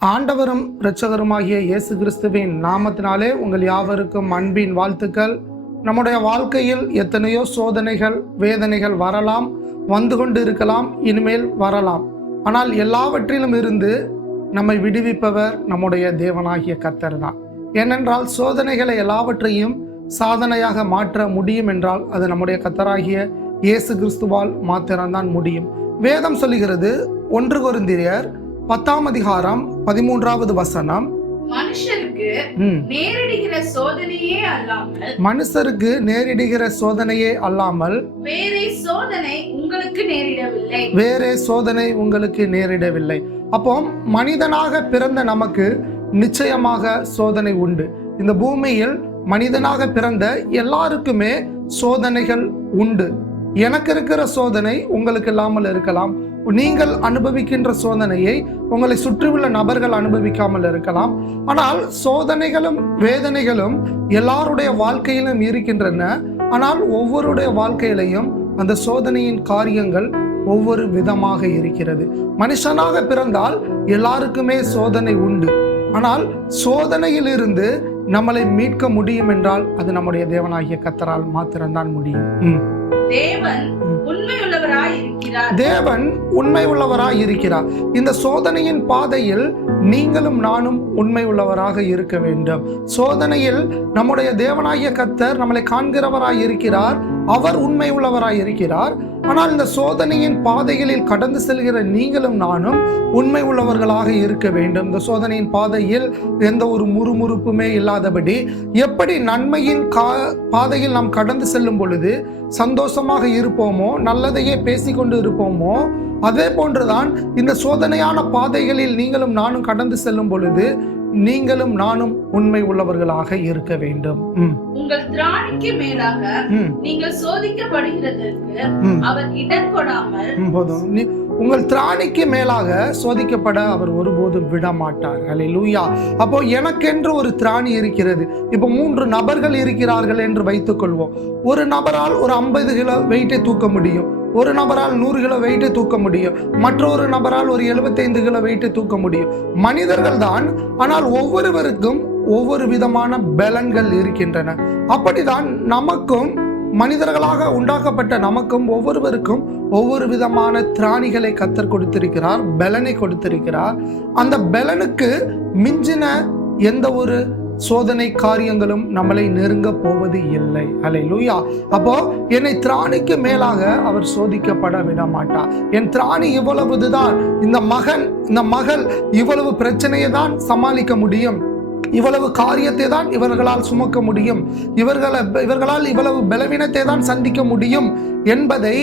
ஆண்டவரும் இரட்சகருமாகிய இயேசு கிறிஸ்துவின் நாமத்தினாலே உங்கள் யாவருக்கும் அன்பின் வாழ்த்துக்கள். நம்முடைய வாழ்க்கையில் எத்தனையோ சோதனைகள் வேதனைகள் வரலாம் வந்து கொண்டு இருக்கலாம் இனிமேல் வரலாம். ஆனால் எல்லாவற்றிலும் இருந்து நம்மை விடுவிப்பவர் நம்முடைய தேவனாகிய கர்த்தர் தான். ஏனென்றால் சோதனைகளை எல்லாவற்றையும் சாதனையாக மாற்ற முடியும் என்றால் அது நம்முடைய கத்தராகிய இயேசு கிறிஸ்துவால் மாத்திரம்தான் முடியும். வேதம் சொல்லுகிறது ஒன்று குருந்திரியர் பத்தாம் அதிகாரம் பதிமூன்றாவது வசனம். மனுஷருக்கு நேரிடுகிற சோதனையே அல்லாமல் மனுஷருக்கு நேரிடுகிற சோதனையே அல்லாமல் வேறே சோதனை உங்களுக்கு நேரிடவில்லை. வேறே சோதனை உங்களுக்கு நேரிடவில்லை. அப்போ மனிதனாக பிறந்த நமக்கு நிச்சயமாக சோதனை உண்டு. இந்த பூமியில் மனிதனாக பிறந்த எல்லாருக்குமே சோதனைகள் உண்டு. எனக்கு இருக்கிற சோதனை உங்களுக்கு இல்லாமல் இருக்கலாம். நீங்கள் அனுபவிக்கின்ற சோதனையை உங்களை சுற்றியுள்ள நபர்கள் அனுபவிக்காமல் இருக்கலாம். ஆனால் சோதனைகளும் வேதனைகளும் எல்லாருடைய வாழ்க்கையிலும் இருக்கின்றன. ஆனால் ஒவ்வொருடைய வாழ்க்கையிலையும் அந்த சோதனையின் காரியங்கள் ஒவ்வொரு விதமாக இருக்கிறது. மனுஷனாக பிறந்தால் எல்லாருக்குமே சோதனை உண்டு. ஆனால் சோதனையிலிருந்து நம்மளை மீட்க முடியும் என்றால் அது நம்முடைய தேவனாகிய கத்தரால் மாத்திரம்தான் முடியும். தேவன் ம். இருக்கிறார். தேவன் உண்மை உள்ளவராய் இருக்கிறார் இந்த சோதனையின் பாதையில் நீங்களும் நானும் உண்மை உள்ளவராக இருக்க வேண்டும். சோதனையில் நம்முடைய தேவனாகிய கத்தர் நம்மளை காண்கிறவராய் இருக்கிறார் அவர் உண்மை உள்ளவராய் இருக்கிறார். ஆனால் இந்த சோதனையின் பாதைகளில் கடந்து செல்கிற நீங்களும் நானும் உண்மை உள்ளவர்களாக இருக்க வேண்டும். இந்த சோதனையின் பாதையில் எந்த ஒரு முறுமுறுப்புமே இல்லாதபடி எப்படி நன்மையின் கா பாதையில் நாம் கடந்து செல்லும் பொழுது சந்தோஷமாக இருப்போமோ நல்லதையே பேசிக்கொண்டு இருப்போமோ அதே போன்றுதான் இந்த சோதனையான பாதைகளில் நீங்களும் நானும் கடந்து செல்லும் பொழுது நீங்களும் நானும் உண்மை உள்ளவர்களாக இருக்க வேண்டும். உங்கள் திராணிக்கு மேலாக நீங்கள் சோதிக்கப்படுகிறதற்கு அவர் இடம் கொடாமல் போதும். உங்கள் திராணிக்கு மேலாக சோதிக்கப்பட அவர் ஒருபோதும் விட மாட்டார் லூயா அப்போ எனக்கென்று ஒரு திராணி இருக்கிறது. இப்போ மூன்று நபர்கள் இருக்கிறார்கள் என்று வைத்துக்கொள்வோம். ஒரு நபரால் ஒரு ஐம்பது கிலோ வெயிட்டை தூக்க முடியும். ஒரு நபரால் நூறு கிலோ வெயிட்டு தூக்க முடியும். மற்றொரு நபரால் ஒரு 75 கிலோ வெயிட்டு தூக்க முடியும். மனிதர்கள் தான் ஆனால் ஒவ்வொருவருக்கும் ஒவ்வொரு விதமான பலன்கள் இருக்கின்றன. அப்படிதான் நமக்கும் மனிதர்களாக உண்டாக்கப்பட்ட நமக்கும் ஒவ்வொருவருக்கும் ஒவ்வொரு விதமான திராணிகளை கத்தர் கொடுத்திருக்கிறார் பலனை கொடுத்திருக்கிறார். அந்த பலனுக்கு மிஞ்சின எந்த ஒரு சோதனை காரியங்களும் நம்மளை நெருங்க போவது இல்லை. அலை லூயா அப்போ என்னை திராணிக்கு மேலாக அவர் சோதிக்கப்பட விட மாட்டார் என் திராணி இவ்வளவுதுதான். இந்த மகன் இந்த மகள் இவ்வளவு பிரச்சனையை தான் சமாளிக்க முடியும். இவ்வளவு காரியத்தை தான் இவர்களால் சுமக்க முடியும். இவர்களை இவர்களால் இவ்வளவு பலவீனத்தை தான் சந்திக்க முடியும் என்பதை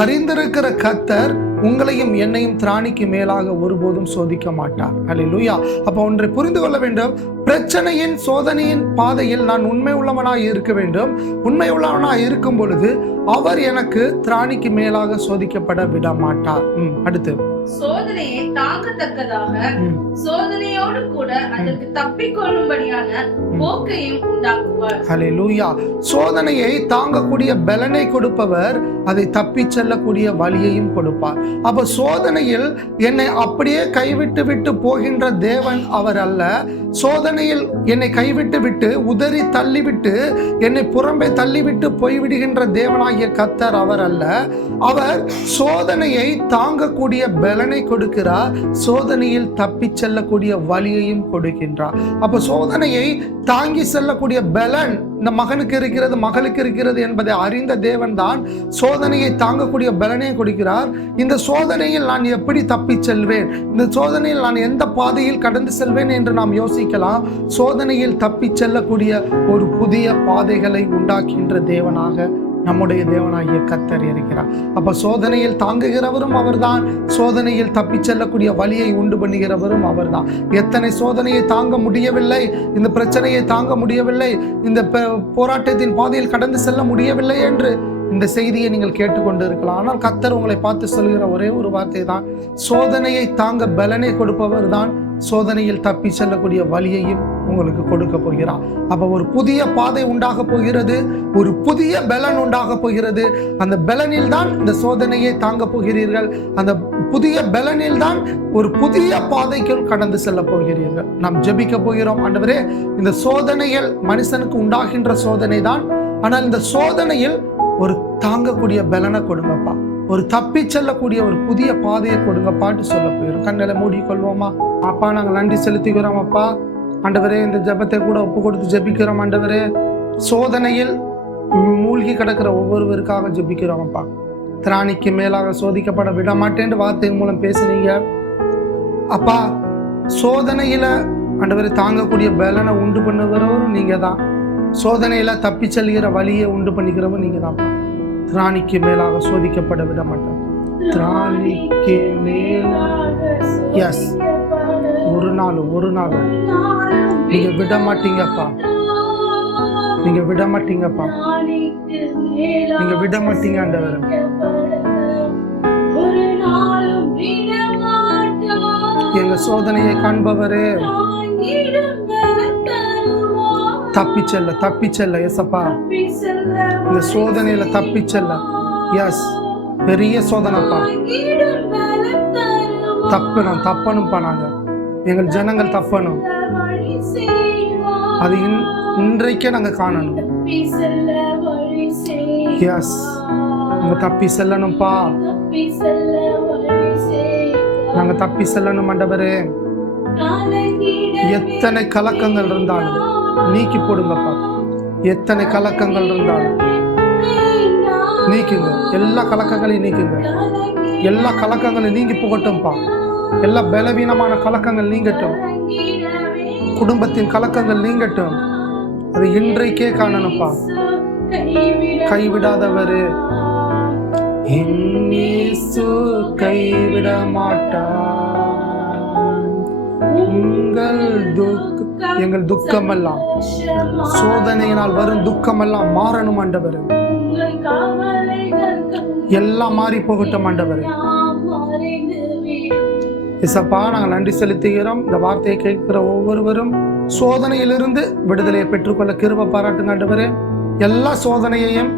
அறிந்திருக்கிற கத்தர் உங்களையும் என்னையும் திராணிக்கு மேலாக ஒருபோதும் சோதிக்க மாட்டார். அல்லேலூயா அப்போ ஒன்றை புரிந்து கொள்ள வேண்டும். பிரச்சனையின் சோதனையின் பாதையில் நான் உண்மை உள்ளவனாய் இருக்க வேண்டும். உண்மை உள்ளவனாய் இருக்கும் பொழுது அவர் எனக்கு திராணிக்கு மேலாக சோதிக்கப்பட விட மாட்டார் ம், அடுத்து. சோதனையை தாங்கத்தக்கதாக சோதனையோடு கூட அதற்கு தப்பிக்கொள்ளும்படியான போக்கையும் உண்டாக்குவார். ஹalleluya. சோதனையை தாங்கக்கூடிய பலனை கொடுப்பவர் அதை தப்பி செல்லக்கூடிய வழியையும் கொடுப்பார். அப்ப சோதனையில் என்னை அப்படியே கைவிட்டு விட்டு போகின்ற தேவன் அவர் அல்ல. சோதனையில் என்னை கைவிட்டு விட்டு உதறி தள்ளிவிட்டு என்னை புறம்பே தள்ளிவிட்டு போய்விடுகின்ற தேவனாகிய கத்தர் அவர் அல்ல. அவர் சோதனையை தாங்கக்கூடிய பலனை கொடுக்கிறார் சோதனையில் தப்பி செல்லக்கூடிய வழியையும் கொடுக்கின்றார். அப்ப சோதனையை தாங்கி செல்லக்கூடிய பலன் இந்த மகனுக்கு இருக்கிறது மகளுக்கு இருக்கிறது என்பதை அறிந்த தேவன் தான் சோதனையை தாங்கக்கூடிய பலனை கொடுக்கிறார். இந்த சோதனையில் நான் எப்படி தப்பி செல்வேன்? இந்த சோதனையில் நான் எந்த பாதையில் கடந்து செல்வேன் என்று நாம் யோசிக்கலாம். சோதனையில் தப்பிச் செல்லக்கூடிய ஒரு புதிய பாதைகளை உண்டாக்கின்ற தேவனாக நம்முடைய தேவனாகிய கத்தர் இருக்கிறார். அப்ப சோதனையில் தாங்குகிறவரும் அவர்தான். சோதனையில் தப்பி செல்லக்கூடிய வழியை உண்டு பண்ணுகிறவரும் அவர்தான். எத்தனை சோதனையை தாங்க முடியவில்லை இந்த பிரச்சனையை தாங்க முடியவில்லை இந்த போராட்டத்தின் பாதையில் கடந்து செல்ல முடியவில்லை என்று இந்த செய்தியை நீங்கள் கேட்டுக்கொண்டு இருக்கலாம் ஆனால் கத்தர் உங்களை பார்த்து சொல்கிற ஒரே ஒரு வார்த்தை தான் சோதனையை தாங்க பலனை கொடுப்பவர் தான் சோதனையில் தப்பி செல்லக்கூடிய வழியையும் உங்களுக்கு கொடுக்க போகிறார் அப்போ ஒரு புதிய பாதை உண்டாக போகிறது ஒரு புதிய பலன் உண்டாக போகிறது. அந்த பலனில் தான் இந்த சோதனையை தாங்க போகிறீர்கள். அந்த புதிய பலனில் தான் ஒரு புதிய பாதைக்குள் கடந்து செல்ல போகிறீர்கள். நாம் ஜெபிக்க போகிறோம். ஆண்டவரே இந்த சோதனைகள் மனுஷனுக்கு உண்டாகின்ற சோதனை தான் ஆனால் இந்த சோதனையில் ஒரு தாங்கக்கூடிய பலனை கொடுங்கப்பா. ஒரு தப்பி செல்லக்கூடிய ஒரு புதிய பாதையை கொடுங்கப்பாட்டு சொல்ல போயிடும் கண்ணில மூடிக்கொள்வோமா அப்பா நாங்கள் நன்றி செலுத்துகிறோம் அப்பா. ஆண்டவரே இந்த ஜெபத்தை கூட ஒப்பு கொடுத்து ஜெபிக்கிறோம் ஆண்டவரே. சோதனையில் மூழ்கி கிடக்கிற ஒவ்வொருவருக்காக ஜபிக்கிறோம் அப்பா. திராணிக்கு மேலாக சோதிக்கப்பட விட மாட்டேன்னு வார்த்தை மூலம் பேசுனீங்க. அப்பா சோதனையில ஆண்டவரை தாங்கக்கூடிய பலனை உண்டு பண்ணுகிறவரும் நீங்க தான் சோதனையில தப்பி செல்கிற வழியை உண்டு பண்ணிக்கிறவரும் நீங்க தான் திராணிக்கு மேலாக சோதிக்கப்பட விட மாட்டேன் திராணிக்கு மேலாக எஸ் ஒரு நாள் ஒரு நாள். நீங்க விட மாட்டீங்கப்பா. நீங்க விட மாட்டீங்கப்பா. நீங்க விட மாட்டீங்க ஆண்டவர். எங்க சோதனையை காண்பவரே. தப்பி செல்ல தப்பி செல்ல எசப்பா இந்த சோதனையில தப்பி செல்ல. எஸ் பெரிய சோதனைப்பா. தப்பணும் தப்பணும்ப்பா நாங்க. எங்கள் ஜனங்கள் தப்பணும். அது இன்றைக்கே நாங்கள் காணணும். எஸ் நாங்கள் தப்பி செல்லணும்ப்பா நாங்கள் தப்பி செல்லணும் மண்டபரே எத்தனை கலக்கங்கள் இருந்தாலும் நீக்கி போடுங்கப்பா. எத்தனை கலக்கங்கள் இருந்தாலும் நீக்குங்க. எல்லா கலக்கங்களையும் நீக்குங்க. எல்லா கலக்கங்களையும் நீங்கி போகட்டும்ப்பா எல்லா பலவீனமான கலக்கங்கள் நீங்கட்டும். குடும்பத்தின் கலக்கங்கள் நீங்கட்டும். அது இன்றைக்கே காணணும்ப்பா. கைவிடாதவரு. கைவிட மாட்டா உங்கள் துக் எங்கள் துக்கமெல்லாம் சோதனையினால் வரும் துக்கமெல்லாம் மாறணும் ஆண்டவர். எல்லாம் மாறி போகட்டும் ஆண்டவர். இசப்பா நாங்கள் நன்றி செலுத்துகிறோம். இந்த வார்த்தையை கேட்கிற ஒவ்வொருவரும் சோதனையிலிருந்து விடுதலையை பெற்றுக்கொள்ள கிருப பாராட்டுங்க ஆண்டவரே. எல்லா சோதனையையும்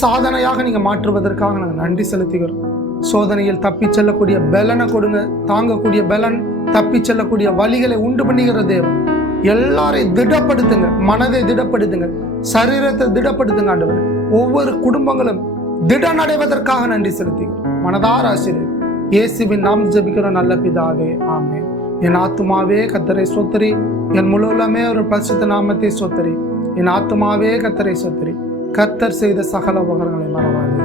சாதனையாக நீங்கள் மாற்றுவதற்காக நாங்கள் நன்றி செலுத்துகிறோம். சோதனையில் தப்பி செல்லக்கூடிய பலனை கொடுங்க. தாங்கக்கூடிய பலன் தப்பி செல்லக்கூடிய வழிகளை உண்டு பண்ணுகிற தேவன். எல்லாரையும் திடப்படுத்துங்க. மனதை திடப்படுத்துங்க. சரீரத்தை திடப்படுத்துங்க ஆண்டவர். ஒவ்வொரு குடும்பங்களும் திடனடைவதற்காக நன்றி செலுத்துகிறோம். மனதார ஆசிரியர் இயேசுவின் நாம் ஜபிக்கிற நல்ல பிதாவே ஆமே என் ஆத்துமாவே கத்தரை சொத்தரி என் முழுவலமே ஒரு பரிசுத்த நாமத்தை சொத்தரி என் ஆத்துமாவே கத்தரை சொத்தரி கத்தர் செய்த சகல உபகரங்களை மறவாது.